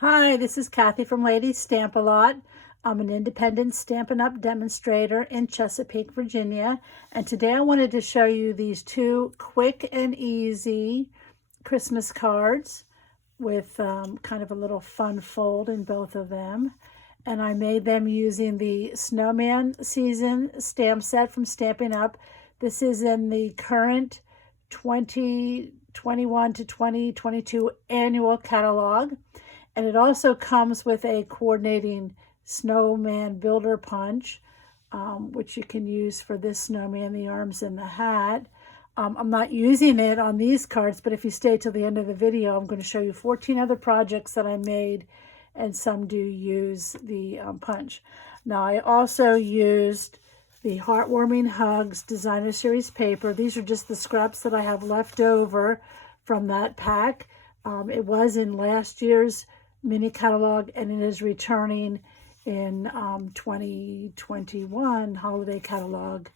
Hi, this is Kathy from Ladies Stamp A Lot. I'm an independent Stampin' Up! Demonstrator in Chesapeake, Virginia. And today I wanted to show you these two quick and easy Christmas cards with kind of a little fun fold in both of them. And I made them using the Snowman Season stamp set from Stampin' Up! This is in the current 2021 to 2022 annual catalog. And it also comes with a coordinating snowman builder punch, which you can use for this snowman, the arms and the hat. I'm not using it on these cards, but if you stay till the end of the video, I'm going to show you 14 other projects that I made, and some do use the punch. Now, I also used the Heartwarming Hugs Designer Series paper. These are just the scraps that I have left over from that pack. It was in last year's mini catalog, and it is returning in 2021 holiday catalog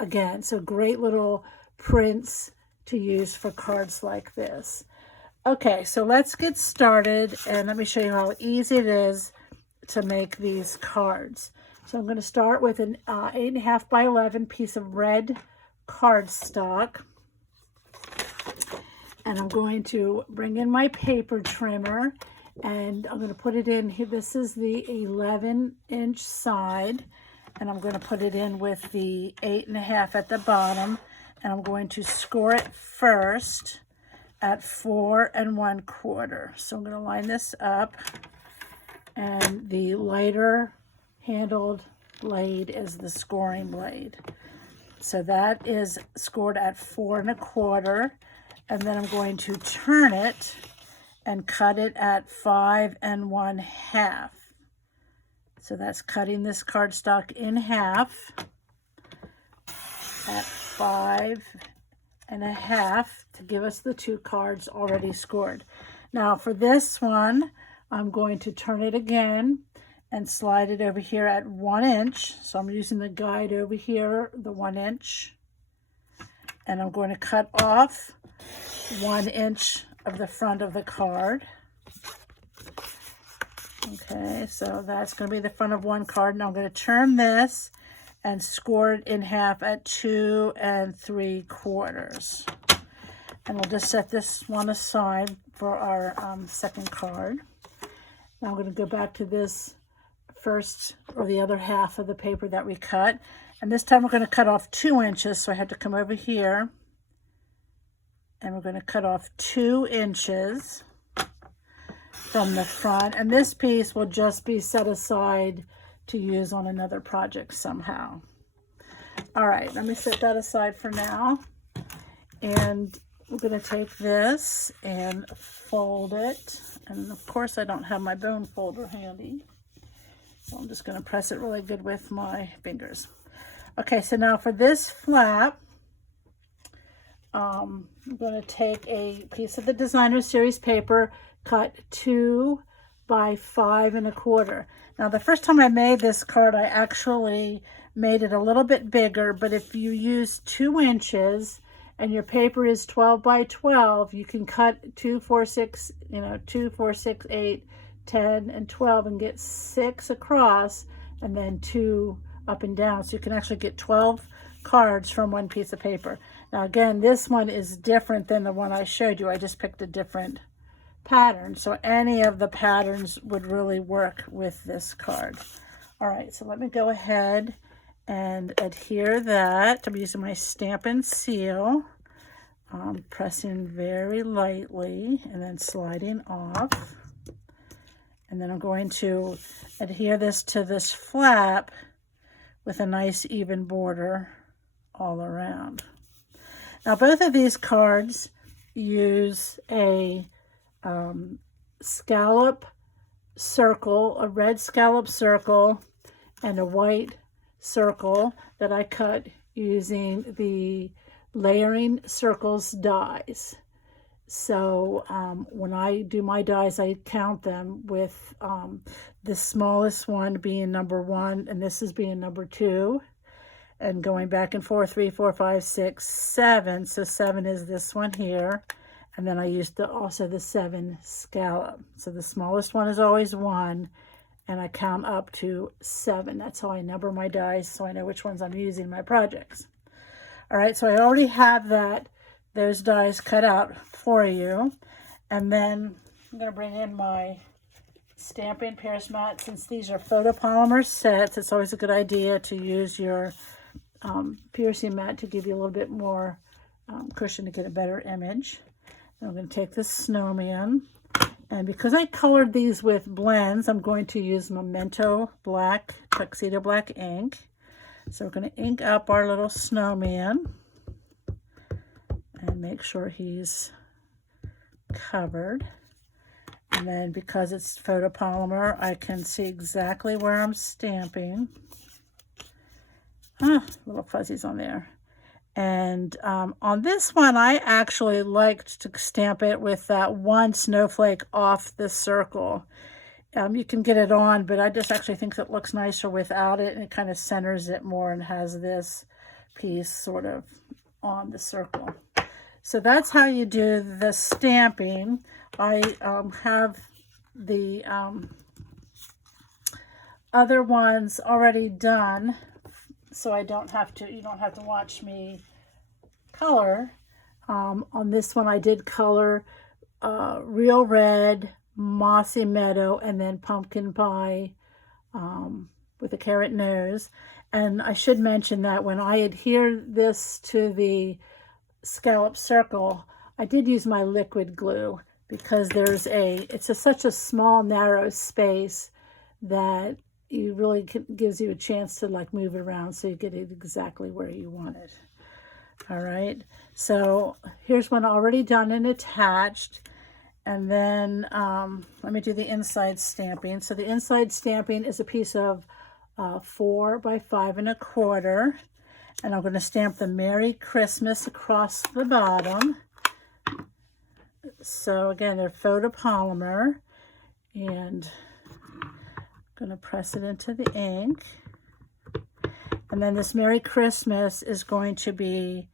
again. So great little prints to use for cards like this. Okay, so let's get started, and let me show you how easy it is to make these cards. So I'm going to start with an 8.5 by 11 piece of red cardstock, and I'm going to bring in my paper trimmer, and I'm going to put it in here. This is the 11-inch side, and I'm going to put it in with the 8.5 at the bottom, and I'm going to score it first at 4 1/4. So I'm going to line this up, and the lighter handled blade is the scoring blade. So that is scored at 4 1/4, and then I'm going to turn it and cut it at 5 1/2. So that's cutting this cardstock in half at 5 1/2 to give us the two cards already scored. Now for this one, I'm going to turn it again and slide it over here at 1 inch. So I'm using the guide over here, the 1 inch, and I'm going to cut off 1 inch of the front of the card. Okay, so that's going to be the front of one card. Now I'm going to turn this and score it in half at 2 3/4. And we'll just set this one aside for our second card. Now I'm going to go back to this first, or the other half of the paper that we cut. And this time we're going to cut off 2 inches. So I had to come over here, and we're going to cut off 2 inches from the front, and this piece will just be set aside to use on another project somehow. All right, let me set that aside for now, and we're going to take this and fold it, and of course I don't have my bone folder handy, so I'm just going to press it really good with my fingers. Okay, so now for this flap, I'm going to take a piece of the Designer Series paper, cut 2 by 5 1/4. Now the first time I made this card, I actually made it a little bit bigger, but if you use 2 inches and your paper is 12 by 12, you can cut 2, 4, 6, 2, 4, 6, 8, 10, and 12 and get 6 across, and then 2 up and down. So you can actually get 12 cards from one piece of paper. Now again, this one is different than the one I showed you. I just picked a different pattern, so any of the patterns would really work with this card. All right, so let me go ahead and adhere that. I'm using my Stampin' Seal, pressing very lightly and then sliding off, and then I'm going to adhere this to this flap with a nice even border all around. Now both of these cards use a scallop circle, a red scallop circle, and a white circle that I cut using the Layering Circles dies. So when I do my dies, I count them with the smallest one being number 1, and this is being number 2. And going back and forth, 3, 4, 5, 6, 7. So 7 is this one here. And then I used also the 7 scallop. So the smallest one is always 1, and I count up to 7. That's how I number my dies, so I know which ones I'm using in my projects. All right, so I already have those dies cut out for you. And then I'm going to bring in my Stampin' Pierce mat. Since these are photopolymer sets, it's always a good idea to use your piercing mat to give you a little bit more cushion to get a better image. I'm going to take this snowman, and because I colored these with blends, I'm going to use Memento Black, Tuxedo Black ink. So we're going to ink up our little snowman and make sure he's covered. And then because it's photopolymer, I can see exactly where I'm stamping. Little fuzzies on there. And on this one, I actually liked to stamp it with that one snowflake off the circle. You can get it on, but I just actually think it looks nicer without it, and it kind of centers it more and has this piece sort of on the circle. So that's how you do the stamping. I have the other ones already done, so you don't have to watch me color. On this one I did color Real Red, Mossy Meadow, and then Pumpkin Pie with a carrot nose. And I should mention that when I adhere this to the scallop circle, I did use my liquid glue, because it's such a small narrow space that it really gives you a chance to like move it around so you get it exactly where you want it. All right, so here's one already done and attached. And then let me do the inside stamping. So the inside stamping is a piece of 4 by 5 1/4. And I'm going to stamp the Merry Christmas across the bottom. So again, they're photopolymer. And I'm going to press it into the ink. And then this Merry Christmas is going to be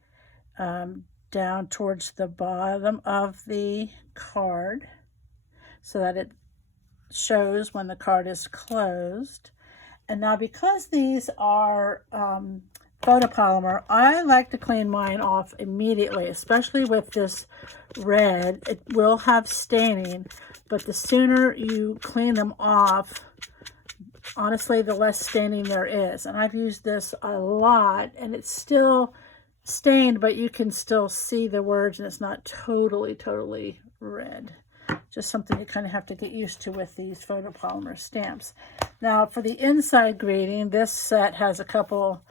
down towards the bottom of the card so that it shows when the card is closed. And now because these are photopolymer, I like to clean mine off immediately, especially with this red. It will have staining, but the sooner you clean them off, honestly, the less staining there is. And I've used this a lot, and it's still stained, but you can still see the words, and it's not totally red. Just something you kind of have to get used to with these photopolymer stamps. Now for the inside greeting, this set has a couple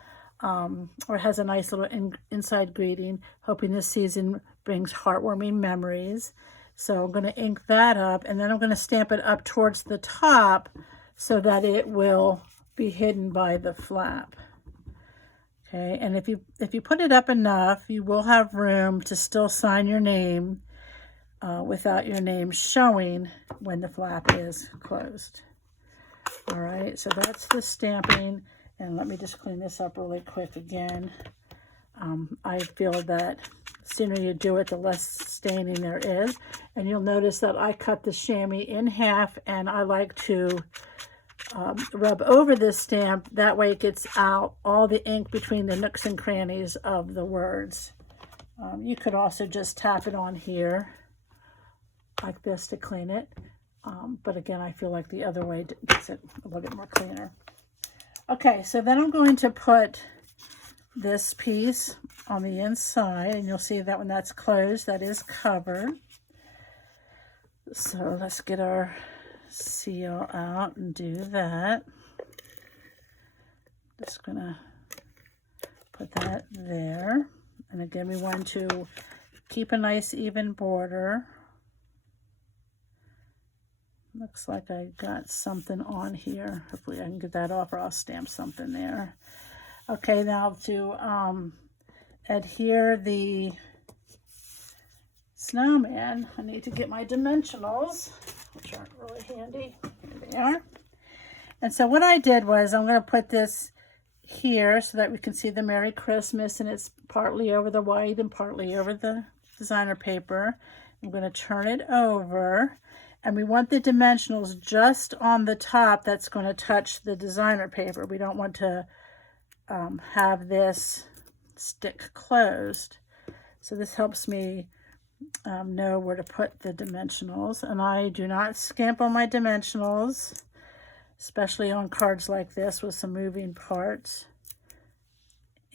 or has a nice little inside greeting, hoping this season brings heartwarming memories. So I'm going to ink that up, and then I'm going to stamp it up towards the top so that it will be hidden by the flap. Okay, and if you put it up enough, you will have room to still sign your name without your name showing when the flap is closed. All right, so that's the stamping. And let me just clean this up really quick again. I feel that the sooner you do it, the less staining there is. And you'll notice that I cut the chamois in half, and I like to rub over this stamp. That way it gets out all the ink between the nooks and crannies of the words. You could also just tap it on here like this to clean it. But again, I feel like the other way gets it a little bit more cleaner. Okay, so then I'm going to put this piece on the inside, and you'll see that when that's closed, that is covered. So let's get our seal out and do that. Just gonna put that there. And again, we want to keep a nice even border. Looks like I got something on here. Hopefully I can get that off, or I'll stamp something there. Okay, now to adhere the snowman, I need to get my dimensionals, which aren't really handy. Here they are. And so what I did was I'm going to put this here so that we can see the Merry Christmas, and it's partly over the white and partly over the designer paper. I'm going to turn it over, and we want the dimensionals just on the top that's going to touch the designer paper. We don't want to have this stick closed. So this helps me know where to put the dimensionals, and I do not skimp on my dimensionals, especially on cards like this with some moving parts.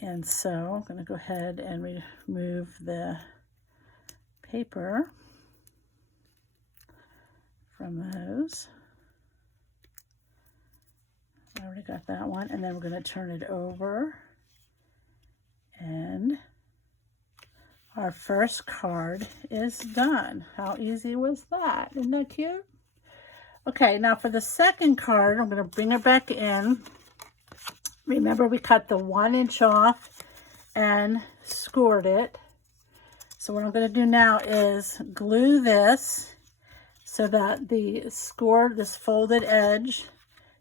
And so I'm going to go ahead and remove the paper from those. I already got that one, and then we're going to turn it over, and our first card is done. How easy was that? Isn't that cute? Okay, now for the second card, I'm going to bring it back in. Remember, we cut the 1 inch off and scored it. So what I'm going to do now is glue this so that the scored, this folded edge,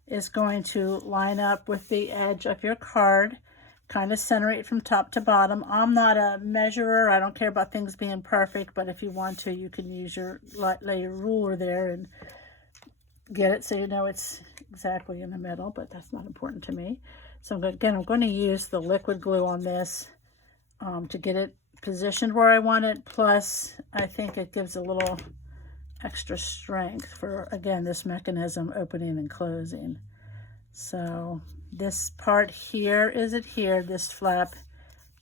is going to line up with the edge of your card. Kind of center it from top to bottom. I'm not a measurer. I don't care about things being perfect, but if you want to, you can use your, lay your ruler there and get it so you know it's exactly in the middle, but that's not important to me. So I'm going to use the liquid glue on this to get it positioned where I want it. Plus, I think it gives a little extra strength for, again, this mechanism opening and closing. So this part here is adhered, this flap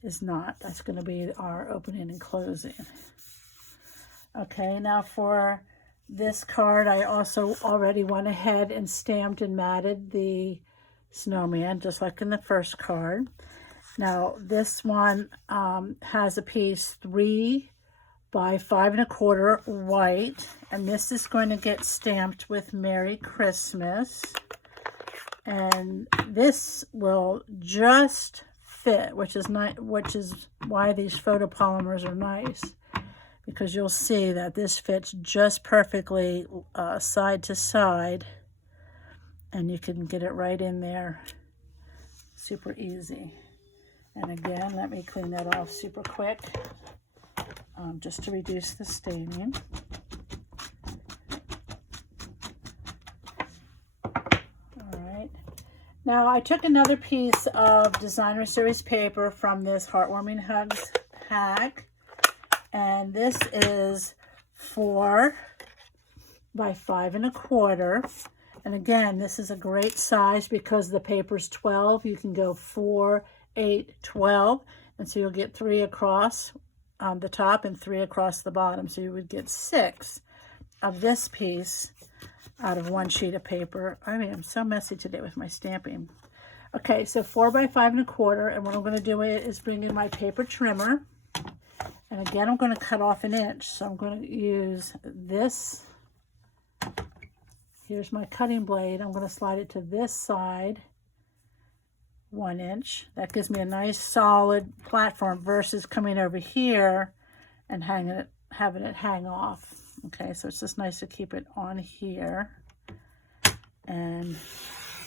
is not. That's going to be our opening and closing. Okay, now for this card, I also already went ahead and stamped and matted the snowman, just like in the first card. Now this one has a piece 3 by 5 1/4 white, and this is going to get stamped with Merry Christmas. And this will just fit, which is why these photopolymers are nice, because you'll see that this fits just perfectly side to side, and you can get it right in there super easy. And again, let me clean that off super quick just to reduce the staining. Now I took another piece of Designer Series paper from this Heartwarming Hugs pack, and this is 4 by 5 1/4. And again, this is a great size because the paper's 12. You can go 4, 8, 12, and so you'll get 3 across the top and 3 across the bottom. So you would get 6 of this piece out of 1 sheet of paper. I mean, I'm so messy today with my stamping. Okay, so 4 by 5 1/4, and what I'm going to do is bring in my paper trimmer, and again I'm going to cut off 1 inch. So I'm going to use this. Here's my cutting blade. I'm going to slide it to this side 1 inch. That gives me a nice solid platform versus coming over here and having it hang off. Okay, so it's just nice to keep it on here. And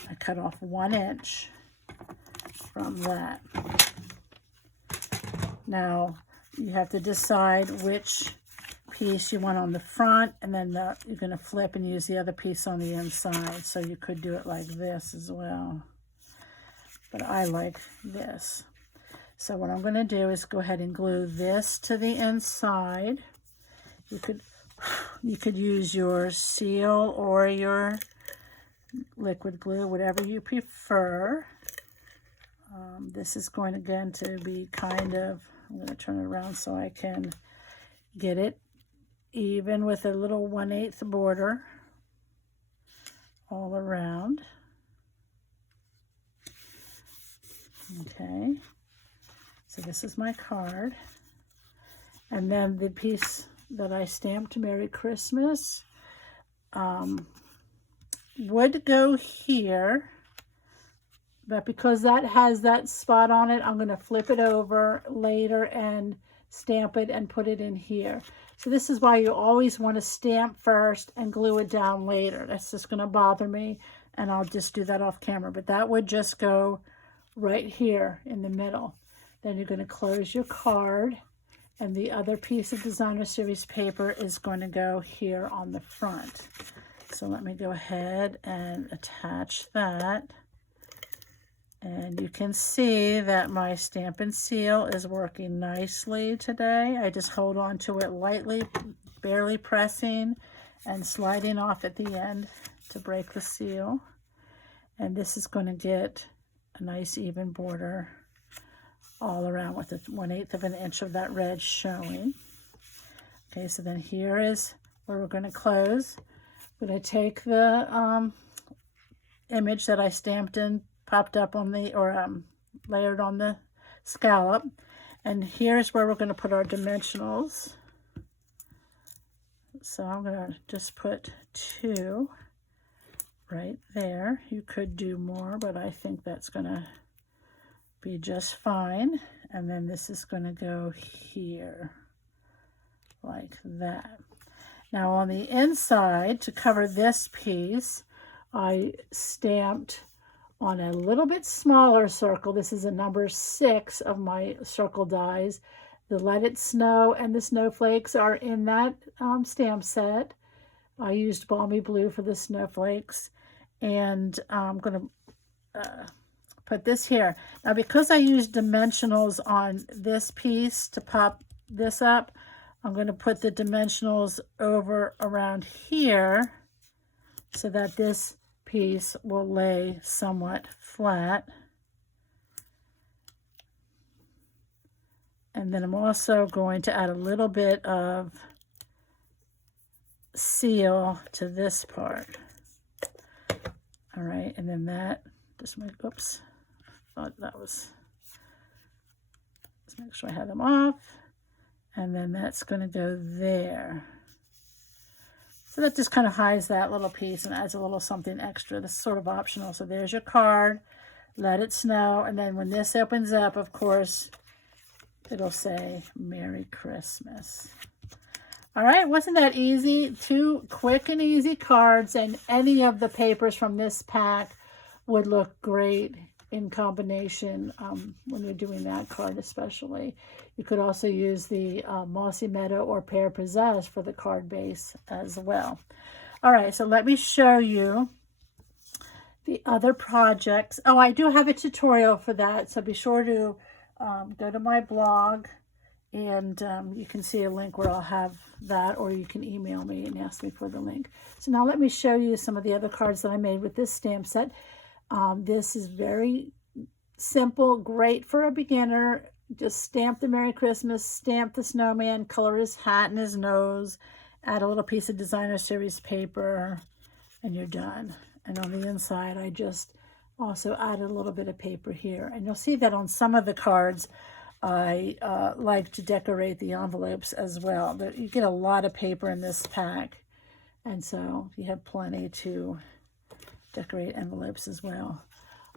I cut off 1 inch from that. Now you have to decide which piece you want on the front, and then you're going to flip and use the other piece on the inside. So you could do it like this as well, but I like this. So what I'm going to do is go ahead and glue this to the inside. You could use your seal or your liquid glue, whatever you prefer. This is going again to be kind of, I'm going to turn it around so I can get it even with a little 1/8 border all around. Okay, so this is my card. And then the piece that I stamped Merry Christmas would go here, but because that has that spot on it, I'm going to flip it over later and stamp it and put it in here. So this is why you always want to stamp first and glue it down later. That's just going to bother me, and I'll just do that off camera, but that would just go right here in the middle. Then you're going to close your card, and the other piece of Designer Series paper is going to go here on the front. So let me go ahead and attach that. And you can see that my Stampin' Seal is working nicely today. I just hold on to it lightly, barely pressing and sliding off at the end to break the seal. And this is going to get a nice even border all around with 1/8 of an inch of that red showing. Okay, so then here is where we're going to close. I'm going to take the image that I stamped in, popped up on the, or layered on the scallop, and here's where we're going to put our dimensionals. So I'm going to just put 2 right there. You could do more, but I think that's going to be just fine. And then this is going to go here like that. Now on the inside, to cover this piece, I stamped on a little bit smaller circle. This is a number 6 of my circle dies. The Let It Snow and the snowflakes are in that stamp set. I used Balmy Blue for the snowflakes, and I'm going to put this here. Now, because I used dimensionals on this piece to pop this up, I'm going to put the dimensionals over around here so that this piece will lay somewhat flat. And then I'm also going to add a little bit of seal to this part. All right, and then that, just make, oops, thought that was, let's make sure I have them off. And then that's going to go there. So that just kind of hides that little piece and adds a little something extra. This is sort of optional. So there's your card, Let It Snow. And then when this opens up, of course, it'll say Merry Christmas. All right, wasn't that easy? 2 quick and easy cards, and any of the papers from this pack would look great in combination when you're doing that card especially. You could also use the Mossy Meadow or Pear Pizzazz for the card base as well. All right, so let me show you the other projects. Oh, I do have a tutorial for that, so be sure to go to my blog, and you can see a link where I'll have that, or you can email me and ask me for the link. So now let me show you some of the other cards that I made with this stamp set. This is very simple, great for a beginner. Just stamp the Merry Christmas, stamp the snowman, color his hat and his nose, add a little piece of Designer Series paper, and you're done. And on the inside, I just also added a little bit of paper here. And you'll see that on some of the cards, I like to decorate the envelopes as well. But you get a lot of paper in this pack, and so you have plenty to decorate envelopes as well.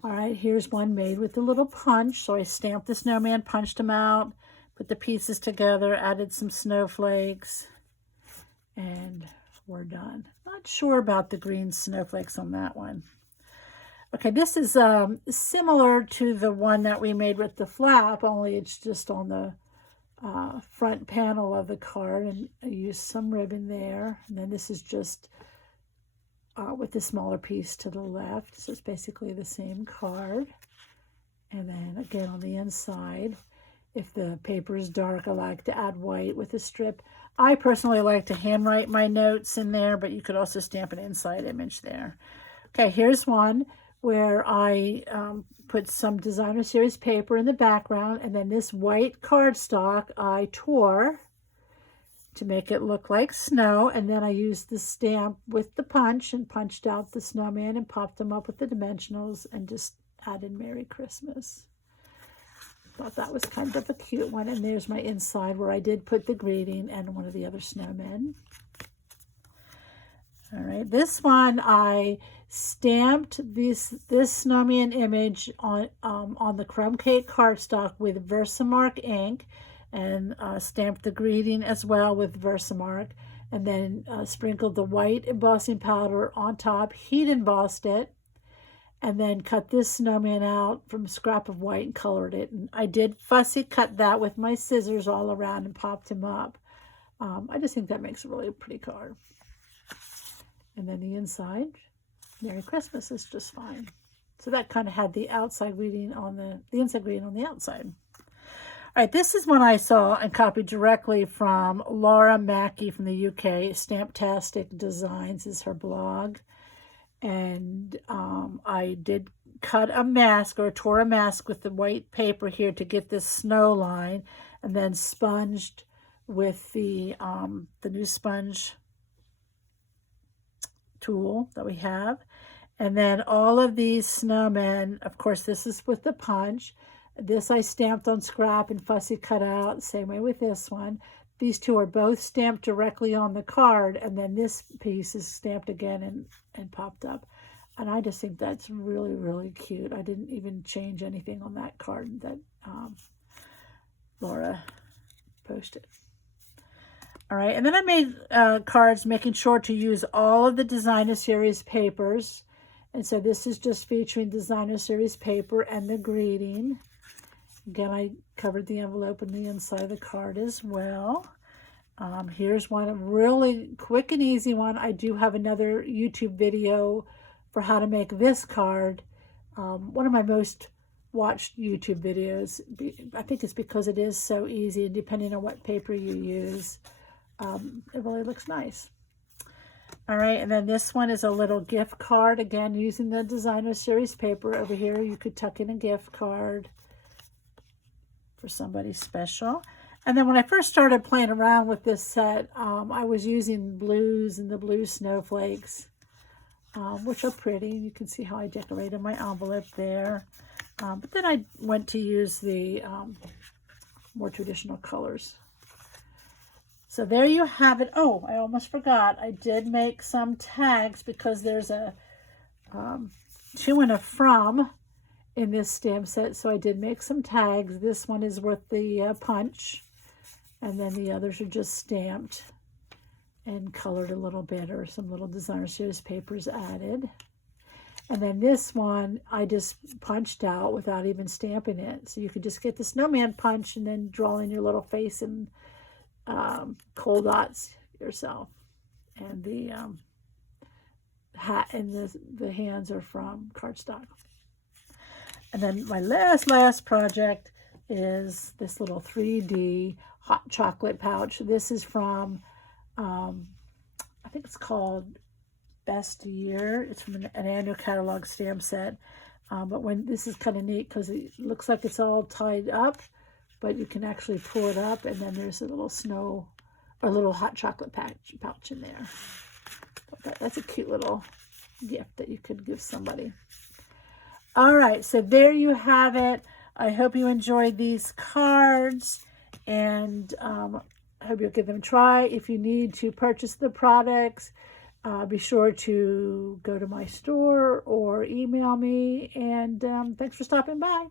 All right, here's one made with a little punch. So I stamped the snowman, punched them out, put the pieces together, added some snowflakes, and we're done. Not sure about the green snowflakes on that one. Okay, this is similar to the one that we made with the flap, only it's just on the front panel of the card, and I used some ribbon there. And then this is just with the smaller piece to the left, so it's basically the same card. And then again on the inside, if the paper is dark, I like to add white with a strip. I personally like to handwrite my notes in there, but you could also stamp an inside image there. Okay, here's one where I put some Designer Series paper in the background, and then this white cardstock I tore to make it look like snow, and then I used the stamp with the punch and punched out the snowman and popped them up with the dimensionals and just added Merry Christmas. Thought that was kind of a cute one. And there's my inside where I did put the greeting and one of the other snowmen. All right, this one I stamped this snowman image on the Crumb Cake cardstock with Versamark ink, and stamped the greeting as well with Versamark, and then sprinkled the white embossing powder on top, heat embossed it, and then cut this snowman out from scrap of white and colored it. And I did fussy cut that with my scissors all around and popped him up. I just think that makes a really pretty card. And then the inside, Merry Christmas is just fine. So that kind of had the outside greeting on the inside greeting on the outside. All right, this is one I saw and copied directly from Laura Mackey from the UK. Stamptastic Designs is her blog. And I did cut a mask, or tore a mask with the white paper here to get this snow line, and then sponged with the new sponge tool that we have. And then all of these snowmen, of course, this is with the punch. This I stamped on scrap and fussy cut out, same way with this one. These two are both stamped directly on the card, and then this piece is stamped again and popped up. And I just think that's really, really cute. I didn't even change anything on that card that Laura posted. All right, and then I made cards making sure to use all of the Designer Series papers. And so this is just featuring Designer Series paper and the greeting. Again, I covered the envelope and the inside of the card as well. Here's one really quick and easy one. I do have another YouTube video for how to make this card. One of my most watched YouTube videos. I think it's because it is so easy, and depending on what paper you use, it really looks nice. All right, and then this one is a little gift card. Again, using the Designer Series paper. Over here, you could tuck in a gift card for somebody special. And then when I first started playing around with this set, I was using blues and the blue snowflakes, which are pretty. You can see how I decorated my envelope there. But then I went to use the more traditional colors. So there you have it. Oh, I almost forgot. I did make some tags because there's a to and a from in this stamp set. So I did make some tags. This one is with the punch, and then the others are just stamped and colored a little bit, or some little Designer Series papers added. And then this one I just punched out without even stamping it. So you could just get the snowman punch and then draw in your little face and coal dots yourself. And the hat and the hands are from cardstock. And then my last project is this little 3D hot chocolate pouch. This is from, I think it's called Best Year. It's from an annual catalog stamp set. But when this is kind of neat because it looks like it's all tied up, but you can actually pull it up, and then there's a little snow or a little hot chocolate pouch in there. That's a cute little gift that you could give somebody. All right, so there you have it. I hope you enjoyed these cards, and I hope you'll give them a try. If you need to purchase the products, be sure to go to my store or email me, and thanks for stopping by.